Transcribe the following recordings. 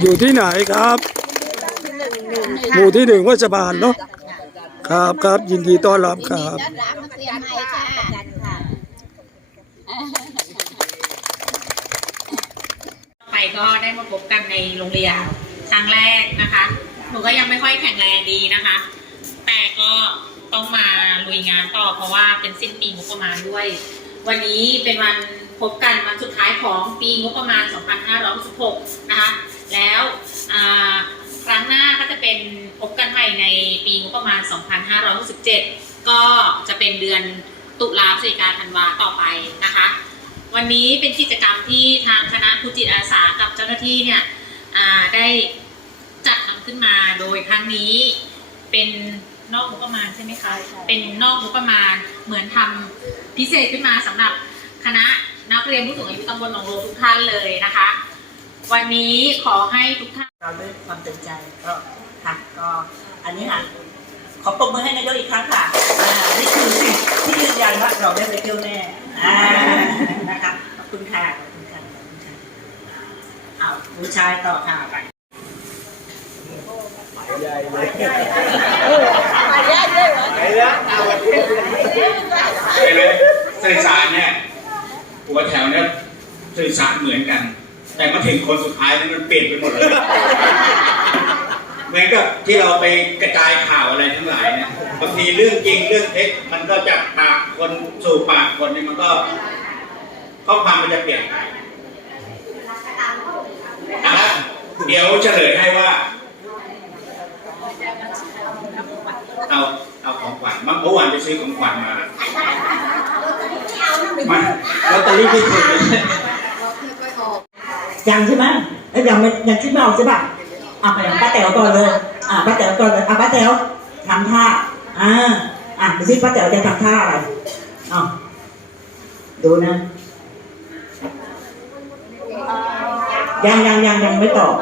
อยู่ที่ไหนครับ หมู่ที่หนึ่งวัชบาลเนาะครับครับยินดีต้อนรับครับไปก็ได้มาพบกันในโรงเรียนครั้งแรกนะคะ หนูก็ยังไม่ค่อยแข็งแรงดีนะคะ แต่ก็ต้องมาลุยงานต่อเพราะว่าเป็นสิ้นปีงบประมาณด้วย วันนี้เป็นวันพบกันวันสุดท้ายของปีงบประมาณ 2566 นะคะ แล้วอ่าครั้งหน้าก็จะเป็นพบกันใหม่ในปีงบประมาณ 2567 ก็จะเป็นเดือนตุลาพฤศจิกาธันวาต่อไปนะคะ วันนี้เป็นกิจกรรมที่ทางคณะครูจิตอาสากับเจ้าหน้าที่เนี่ยอ่าได้จัดทำขึ้นมาโดยครั้งนี้เป็นนอกงบประมาณใช่ไหมคะ เป็นนอกงบประมาณเหมือนทำพิเศษขึ้นมาสำหรับคณะนักเรียนผู้สูงอายุตำบลหนองโลทุกท่านเลยนะคะ วันนี้ขอให้ทุกท่านเราด้วยความเต็มใจก็ค่ะก็อันนี้ค่ะขอปรบมือให้นายกอีกครั้งค่ะนี่คือสิ่งที่ยืนยันว่าเราได้ไปเที่ยวแน่นะคะขอบคุณค่ะขอบคุณค่ะขอบคุณค่ะอ้าผู้ชายต่อค่ะไปเห็นไหมสื่อสารเนี่ยหัวแถวเนี่ยสื่อสารเหมือนกัน แต่มาถึงคนสุดท้ายนี่มันเปลี่ยนไปหมดเลยเหมือนกับที่เราไปกระจายข่าวอะไรทั้งหลายเนี่ยบางทีเรื่องจริงเรื่องเท็จมันก็จากปากคนสู่ปากคนเนี่ยมันก็ข้อความมันจะเปลี่ยนไปอะเดี๋ยวเฉลยให้ว่า เอาเอาของขวัญบางเมื่อวานไปซื้อของขวัญมามาลอตเตอรี่ที่ถูก ยังใช่ไหมเอ้ยังไม่ยังคิดไม่ออกใช่ปะอะไปป้าแต๋วก่อนเลยอะป้าแต๋วก่อนเลยอะป้าแต๋วทำท่าอ่าอะดูสิป้าแต๋วจะทำท่าอะไรอ๋อดูนะยังยังยังยังไม่ตอบ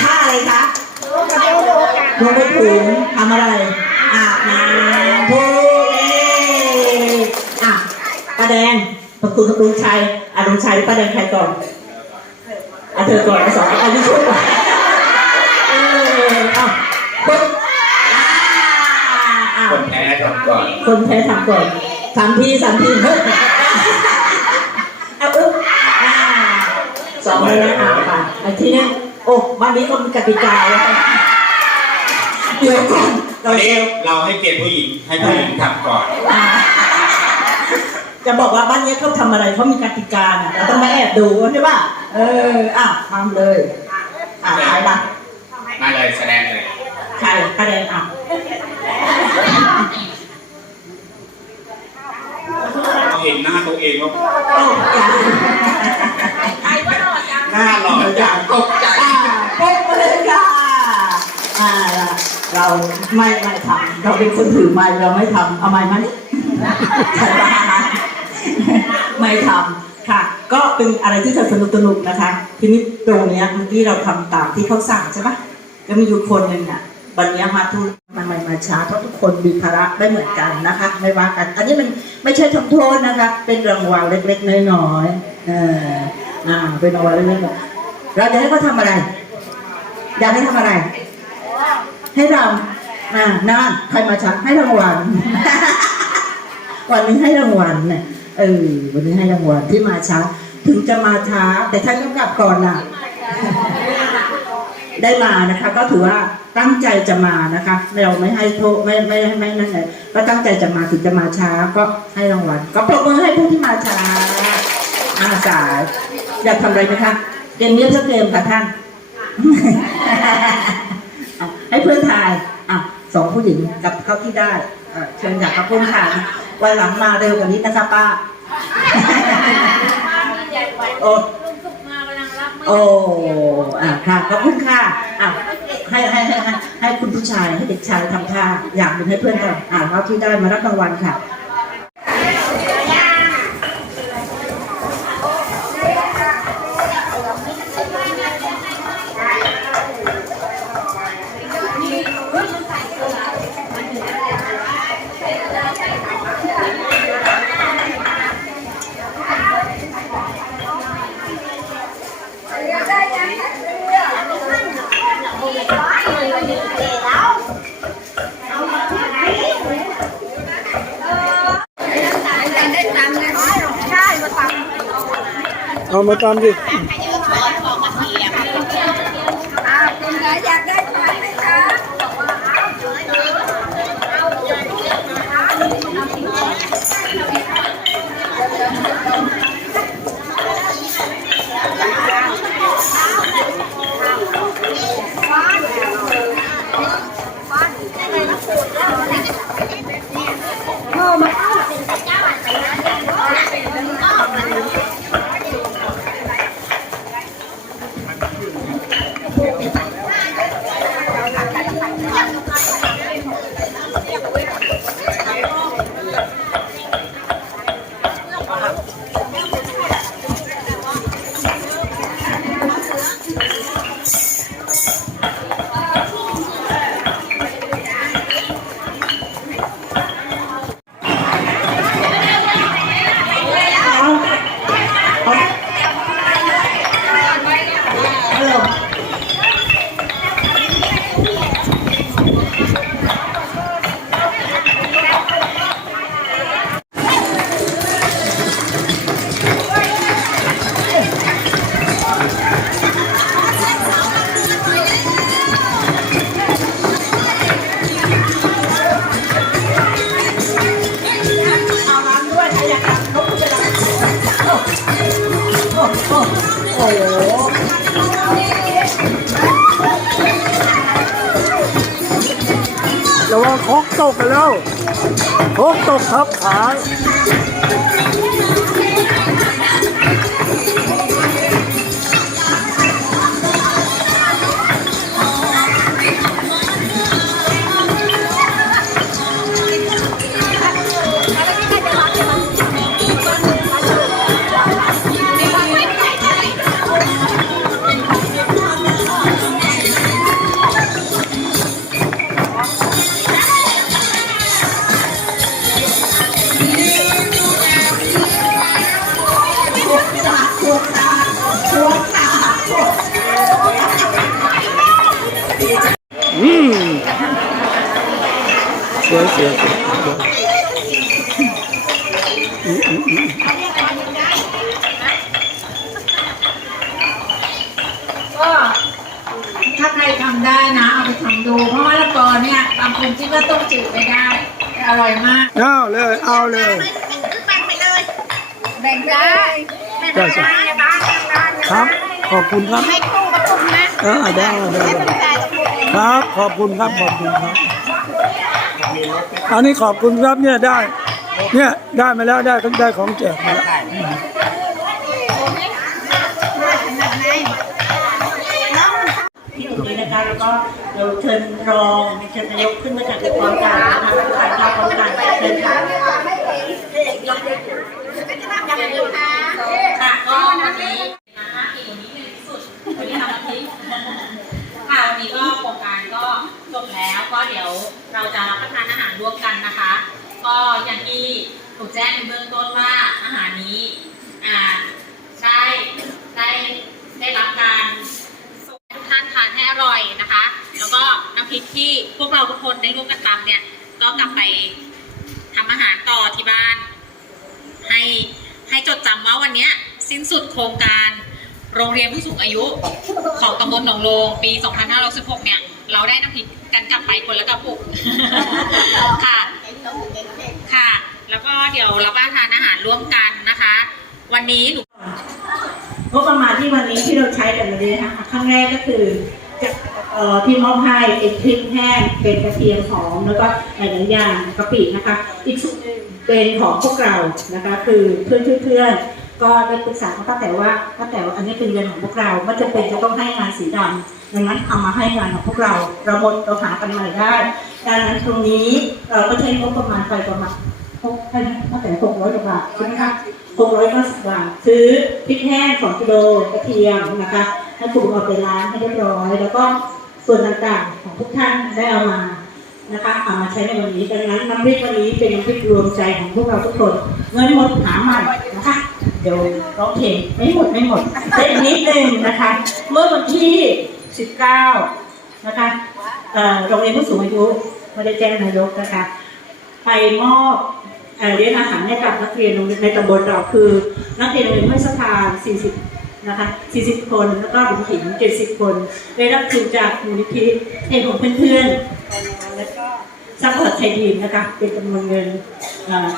ท่าอะไรคะลงไปถึงทำอะไร งพระคุณลุงชัยอะลุงชัยหรือป้าแดงใครก่อนอะเธอก่อนอะสองอะพี่ช่วยก่อนเออเอาคนอ่าอ่าคนแพ้ทำก่อน คนแพ้ทำก่อนสามทีสามทีเฮ้ยเอาอึ๊บอ่าสองเลยนะอ่าไปอันที่นี้โอ้บ้านนี้ก็มีกติกาแล้วเดี๋ยวก่อนเราวันเจนี้อเราให้เกียรติผู้หญิงให้ผู้หญิงทำก่อนอ่า จะบอกว่าบ้านนี้เขาทำอะไรเขามีกติกาน่ะเราต้องมาแอบดูใช่ป่ะเอออ้าวทำเลยอ่าใครล่ะมาเลยแสดงเลยใครคะแนนอะเราเห็นหน้าตัวเองว่าโอ้ยหน้าหล่ออย่างตกใจอ่าปุ๊บเลยค่ะอ่าเราไม่ไม่ทำเราเป็นคนถือไม้เราไม่ทำเอาไม้มานี่ใช่ปะ ไม่ทำค่ะ ก็เป็นอะไรที่สนุกสนุกนะคะ ทีนี้ตรงเนี้ยเมื่อกี้เราทำตามที่เขาสั่งใช่ปะก็มีอยู่คนหนึ่งอะวันนี้มาทุกมันไม่มาช้าเพราะทุกคนมีภาระไม่เหมือนกันนะคะ ไม่ว่ากัน อันนี้มันไม่ใช่ทำโทษนะคะ เป็นรางวัลเล็กๆน้อยๆเอออ่าเป็นรางวัลเล็กๆน้อยๆเราจะให้เขาทำอะไร อยากให้ทำอะไร ให้เราอ่านั่นใครมาช้าให้รางวัลวันนี้ให้รางวัลเนี่ย เออวันนี้ให้รางวัลที่มาช้า ถึงจะมาช้า แต่ท่านก็กลับก่อนน่ะ ได้มานะคะ ก็ถือว่าตั้งใจจะมานะคะ เราไม่ให้โทษไม่ไม่ไม่นั่นเลยก็ตั้งใจจะมาถึงจะมาช้า ก็ให้รางวัลก็ปรบมือให้ผู้ที่มาช้าอาสายอยากทำอะไรไหมคะเกมเนี้ยสักเกมค่ะท่านอะให้เพื่อนทายอะสองผู้หญิงกับเขาที่ได้อะเชิญอยากกับพุ่งค่ะ วันหลังมาเร็วกว่านี้นะคะป้าโอ้โอ้อะค่ะขอบคุณค่ะอะให้ให้ให้ให้ให้คุณผู้ชายให้เด็กชายทำท่าอยากเป็นให้เพื่อนกันอะเขาที่ได้มารับรางวัลค่ะ เอา ระวังคกตกกันแล้วคกตกทับขา ยเสียเสียอืมอืมอืมก็ถ้าใครทำได้นะ เอาไปทำดู เพราะมะละกอเนี่ยบางคนคิดว่าต้มจืดไม่ได้แต่อร่อยมาก เอาเลยเอาเลยแบ่งได้ได้สิครับ ขอบคุณครับ ให้คู่กับตุ้มนะเออได้ได้ได้ครับ ขอบคุณครับ ขอบคุณครับ อันนี้ขอบคุณครับเนี่ยได้ เนี่ยได้มาแล้วได้ได้ของแจกมาแล้วที่ตรงนี้นะคะแล้วก็เราเชิญรองเชิญนายกขึ้นมาจากในความการนะคะถ่ายภาพพร้อมกันเชิญค่ะค่ะก็วันนี้นะคะปีวันนี้เป็นที่สุดวันนี้ทำอาทิตย์ค่ะวันนี้ก็โครงการก็จบแล้วก็เดี๋ยว เราจะรับประทานอาหารร่วมกันนะคะ ก็อย่างที่ถูกแจ้งในเบื้องต้นว่าอาหารนี้อ่าได้ได้ได้รับการส่งให้ทุกท่านทานให้อร่อยนะคะ แล้วก็น้ำพริกที่พวกเราทุกคนได้ร่วมกันตำเนี่ยก็กลับไปทำอาหารต่อที่บ้าน ให้ให้จดจำว่าวันนี้สิ้นสุดโครงการโรงเรียนผู้สูงอายุ ของตำบลหนองโลงปี 2516 เนี่ย เราได้น้ำพริกกันกลับไปคนละกระปุก ค่ะ ค่ะ แล้วก็เดี๋ยวรับประทานอาหารร่วมกันนะคะ วันนี้หนูงบประมาณที่วันนี้ที่เราใช้กันเลยนะคะครั้งแรกก็คือจะเอ่อที่มอบให้เป็นพริกแห้งเป็นกระเทียมหอมแล้วก็หลายๆอย่างกะปินะคะ อีกส่วนหนึ่งเป็นของพวกเรานะคะ คือเพื่อนเพื่อนๆ ก็ได้ปรึกษาเขาตั้งแต่ว่าตั้งแต่ว่าอันนี้เป็นเงินของพวกเราไม่จำเป็นจะต้องให้งานสีดำดังนั้นเอามาให้งานของพวกเรา เราหมดเราหากันใหม่ได้ ดังนั้นตรงนี้เราก็ใช้งบประมาณไปประมาณหกพันตั้งแต่หกร้อยกว่าบาทใช่ไหมคะหกร้อยเก้าสิบบาทซื้อพริกแห้งสองกิโลกระเทียมนะคะให้ปรุงเอาไปล้างให้เรียบร้อย แล้วก็ส่วนต่างๆของทุกท่านได้เอามานะคะเอามาใช้ในวันนี้ดังนั้นน้ำพริกวันนี้เป็นน้ำพริกรวมใจของพวกเราทุกคนเงินหมดหาใหม่ เดี๋ยวร้องเพลงไม่หมดไม่หมดเต้นนิดนึงนะคะ เมื่อวันที่ 19 นะคะโรงเรียนผู้สูงอายุไม่ได้แจ้งนายกนะคะ ไปมอบเลี้ยงอาหารให้กับนักเรียนในตำบลเราคือ นักเรียนโรงเรียนห้วยสะพาน 40 นะคะ 40 คน แล้วก็บุญถิง70 คนได้รับทุนจากมูลนิธิเองของเพื่อนๆแล้วก็ซัพพอร์ตไทยดีมนะคะ เป็นจำนวนเงิน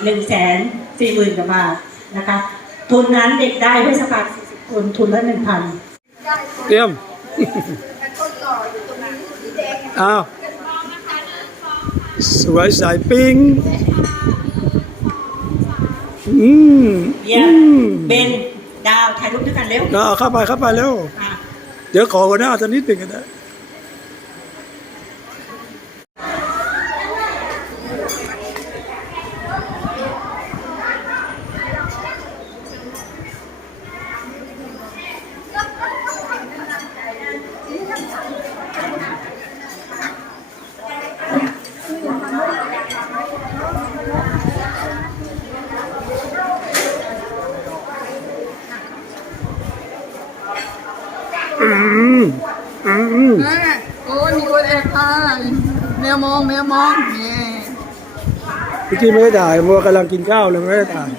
หนึ่งแสนสี่หมื่นกว่าบาทนะคะ ทุนนั้นเด็กได้ห้วยสะพาน40คนทุนละ1,000เตรียมอ้าวสวยสายปิ้งอืมเยี่ยอืมมเบนดาวถ่ายรูปด้วยกันเร็วก็เอาเข้าไปเข้าไปแล้วอะ เดี๋ยวขอหัวหน้าสักนิดหนึ่งก็ได้ อืมอืมโอ้ยมีคนแอบถ่ายแมวมองแมวมองเนี่ยเมื่อกี้ไม่ได้ถ่ายมัวกำลังกินข้าวเลยไม่ได้ถ่าย